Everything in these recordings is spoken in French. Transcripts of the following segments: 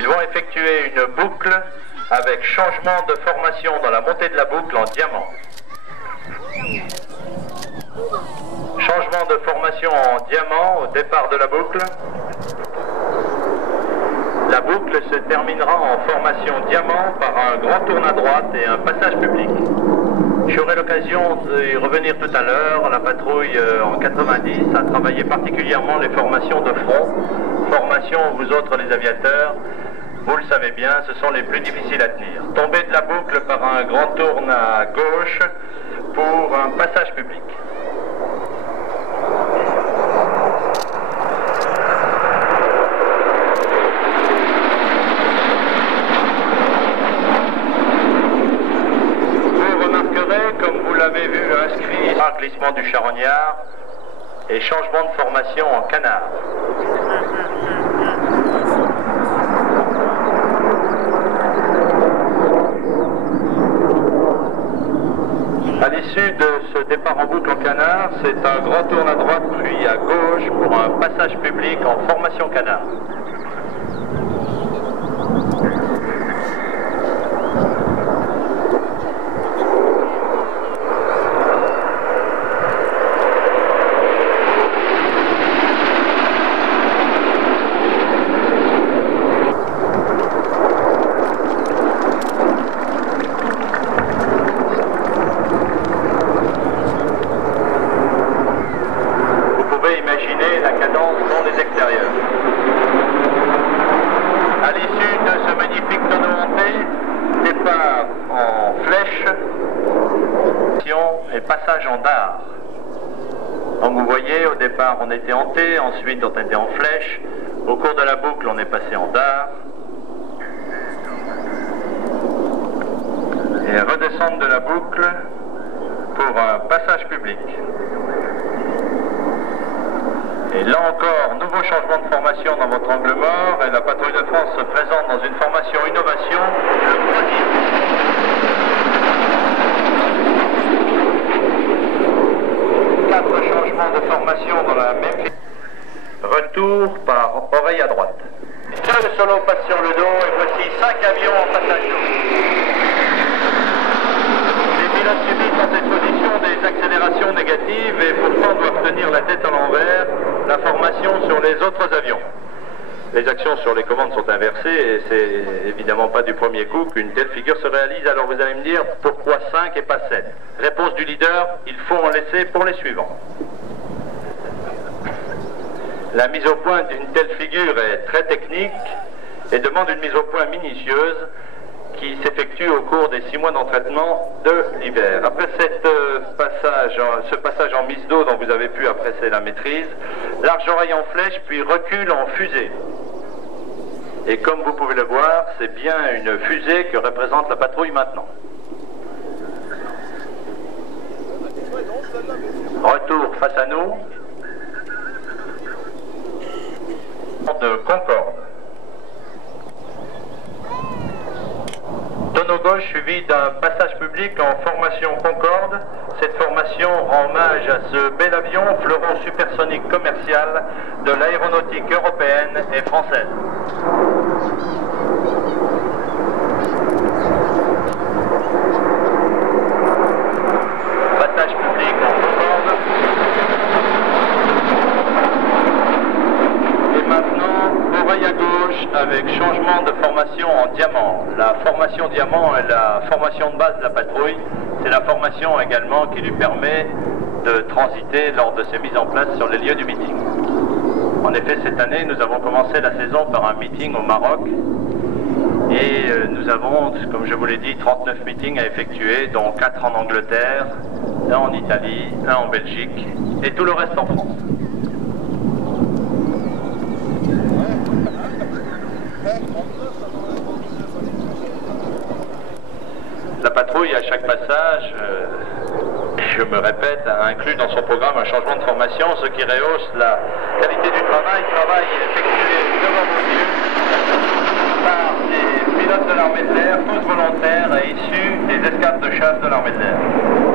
Ils vont effectuer une boucle avec changement de formation dans la montée de la boucle en diamant. Changement de formation en diamant au départ de la boucle. La boucle se terminera en formation diamant par un grand tourne à droite et un passage public. J'aurai l'occasion d'y revenir tout à l'heure. La patrouille en 90 a travaillé particulièrement les formations de front. Formations, vous autres les aviateurs, vous le savez bien, ce sont les plus difficiles à tenir. Tomber de la boucle par un grand tourne à gauche pour un passage public. Vous l'avez vu inscrit par glissement du charognard et changement de formation en canard. À l'issue de ce départ en boucle en canard, c'est un grand tourne à droite puis à gauche pour un passage public en formation canard. Et passage en dard. Comme vous voyez, au départ on était en T, ensuite on était en flèche. Au cours de la boucle on est passé en dard. Et redescendre de la boucle pour un passage public. Et là encore, nouveau changement de formation dans votre angle mort et la patrouille de France se présente dans une formation innovation, le troisième. Changement de formation dans la même retour par oreille à droite. Le solo passe sur le dos et voici 5 avions en passage d'eau. Les pilotes subissent dans cette position des accélérations négatives et pourtant doivent tenir la tête à l'envers, la formation sur les autres avions. Les actions sur les commandes sont inversées et c'est évidemment pas du premier coup qu'une telle figure se réalise. Alors vous allez me dire, pourquoi 5 et pas 7? Réponse du leader, il faut en laisser pour les suivants. La mise au point d'une telle figure est très technique et demande une mise au point minutieuse qui s'effectue au cours des 6 mois d'entraînement de l'hiver. Après ce passage en mise d'eau dont vous avez pu apprécier la maîtrise, large oreille en flèche puis recul en fusée. Et comme vous pouvez le voir, c'est bien une fusée que représente la patrouille maintenant. Retour face à nous. De Concorde. Tonneau gauche suivi d'un passage public en formation Concorde. Cette formation rend hommage à ce bel avion, fleuron supersonique commercial de l'aéronautique européenne et française. Passage public en Concorde. Et maintenant, oreille à gauche avec changement de formation en diamant. La formation diamant est la formation de base de la patrouille. C'est la formation également qui lui permet de transiter lors de ses mises en place sur les lieux du meeting. En effet, cette année, nous avons commencé la saison par un meeting au Maroc. Et nous avons, comme je vous l'ai dit, 39 meetings à effectuer, dont 4 en Angleterre, 1 en Italie, 1 en Belgique, et tout le reste en France. La patrouille, à chaque passage, je me répète, a inclus dans son programme un changement de formation, ce qui rehausse la qualité du travail effectué devant vos yeux par des pilotes de l'armée de l'air, tous volontaires et issus des escadres de chasse de l'armée de l'air.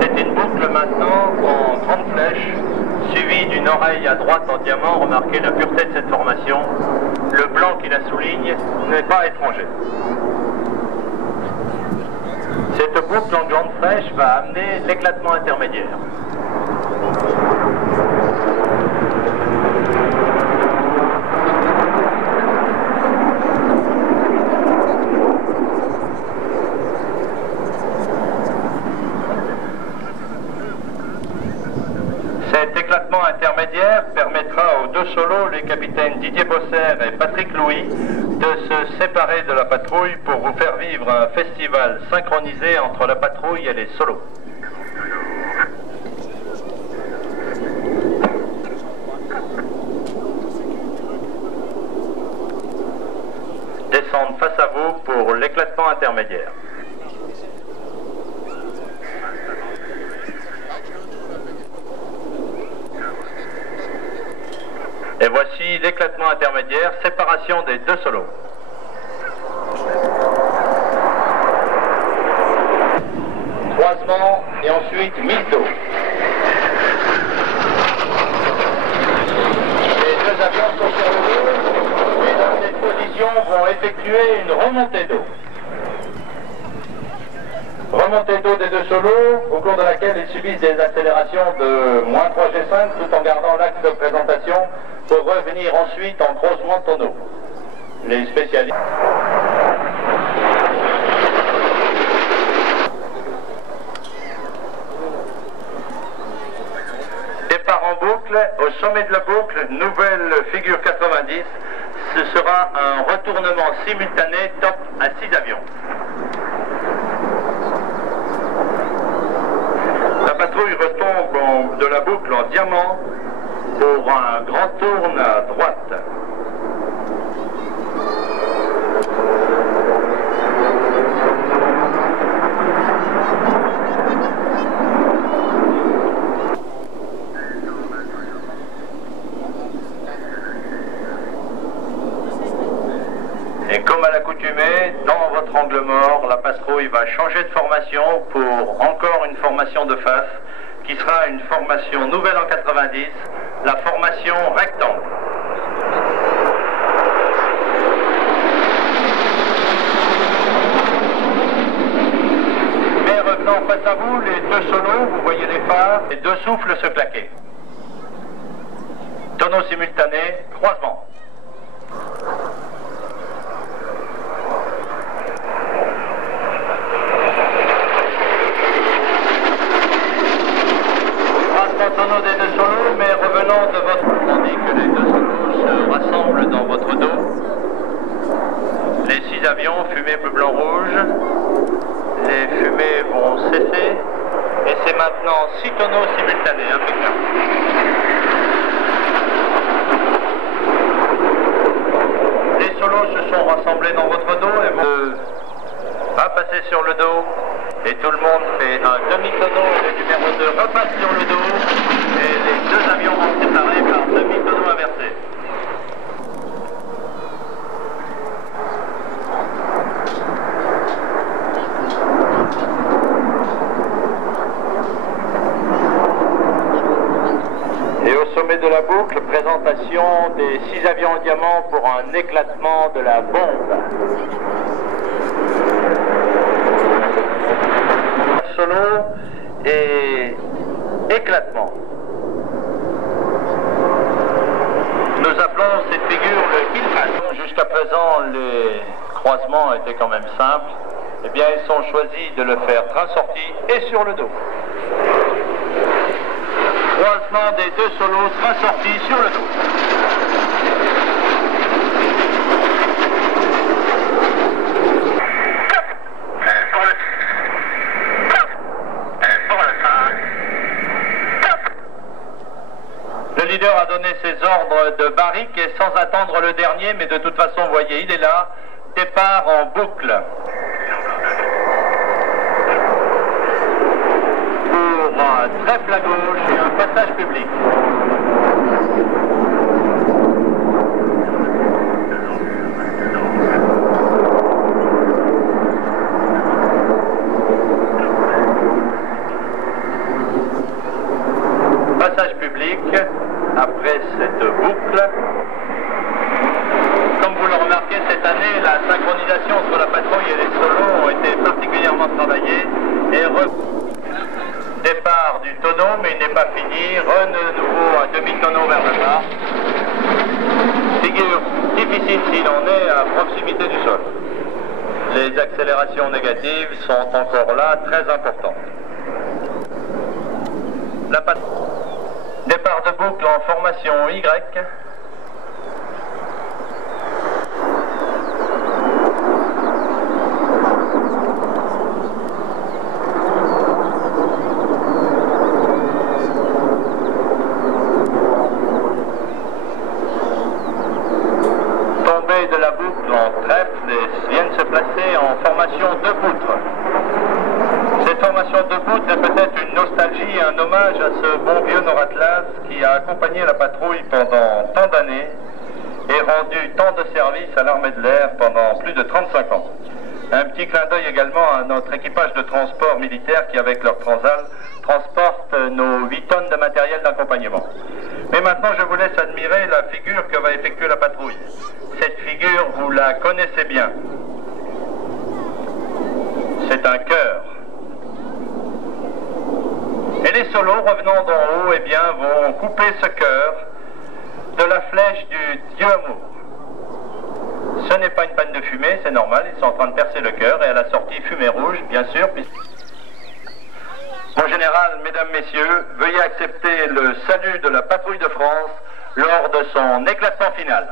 C'est une boucle maintenant en grande flèche, suivie d'une oreille à droite en diamant. Remarquez la pureté de cette formation. le blanc qui la souligne n'est pas étranger. Cette boucle en glande fraîche va amener l'éclatement intermédiaire. Cet éclatement intermédiaire permettra aux deux solos, les capitaines Didier Bosser et Patrick Louis, de se séparer de la patrouille pour vous faire vivre un festival synchronisé entre la patrouille et les solos. Descendre face à vous pour l'éclatement intermédiaire. Et voici l'éclatement intermédiaire, séparation des deux solos. Croisement et ensuite mise d'eau. Les deux avions sont sur le dos et dans cette position vont effectuer une remontée d'eau. Remontée d'eau des deux solos, au cours de laquelle ils subissent des accélérations de -3G5 tout en gardant l'axe de présentation pour revenir ensuite en creusement tonneau. Les spécialistes. Départ en boucle, au sommet de la boucle, nouvelle figure 90, ce sera un retournement simultané top à 6 avions. La patrouille retombe de la boucle en diamant pour un grand tourne à droite. Et comme à l'accoutumée, dans votre angle mort, la patrouille va changer de formation pour encore une formation de face, qui sera une formation nouvelle en 90, la formation rectangle. Mais revenant face à vous, les deux solos, vous voyez les phares, les deux souffles se claquer. Tonneau simultané, croisement. Tonneau des deux solos, mais revenant de votre... Tandis que les deux solos se rassemblent dans votre dos. Les 6 avions, fumée bleu, blanc, rouge. Les fumées vont cesser. Et c'est maintenant 6 tonneaux simultanés, impeccable. Les solos se sont rassemblés dans votre dos et vont pas passer sur le dos. Et tout le monde fait un demi-tonneau, le numéro 2 repasse sur le dos et les deux avions vont se séparer par demi-tonneau inversé. Et au sommet de la boucle, présentation des 6 avions en diamant pour un éclatement de la bombe. Solo et éclatement. Nous appelons cette figure le kill. Jusqu'à présent, les croisements étaient quand même simples. Eh bien, ils ont choisi de le faire train sorti et sur le dos. Croisement des deux solos, train sorti sur le dos. Le leader a donné ses ordres de barrique et sans attendre le dernier, mais de toute façon, vous voyez, il est là. Départ en boucle. Pour un trèfle à gauche et un passage public. Passage public, après cette boucle. Comme remarqué cette année, la synchronisation entre la patrouille et les solos ont été particulièrement travaillées. Départ du tonneau, mais il n'est pas fini. De nouveau un demi-tonneau vers le bas. Figure difficile s'il en est à proximité du sol. Les accélérations négatives sont encore là, très importantes. Départ de boucle en formation Y. Tombée de la boucle en trèfle et viennent se placer en formation de poutres. Cette formation de poutres est peut-être une nostalgie et un hommage à ce bon vieux Nord-Atlas qui a accompagné la patrouille pendant tant d'années et rendu tant de services à l'armée de l'air pendant plus de 35 ans. Un petit clin d'œil également à notre équipage de transport militaire qui, avec leur Transal, transporte nos 8 tonnes de matériel d'accompagnement. Mais maintenant, je vous laisse admirer la figure que va effectuer la patrouille. Cette figure, vous la connaissez bien. C'est un cœur. Et les solos, revenant d'en haut, eh bien, vont couper ce cœur de la flèche du Dieu amour. Ce n'est pas une panne de fumée, c'est normal, ils sont en train de percer le cœur et à la sortie fumée rouge, bien sûr. Mon général, mesdames, messieurs, veuillez accepter le salut de la patrouille de France lors de son éclatement final.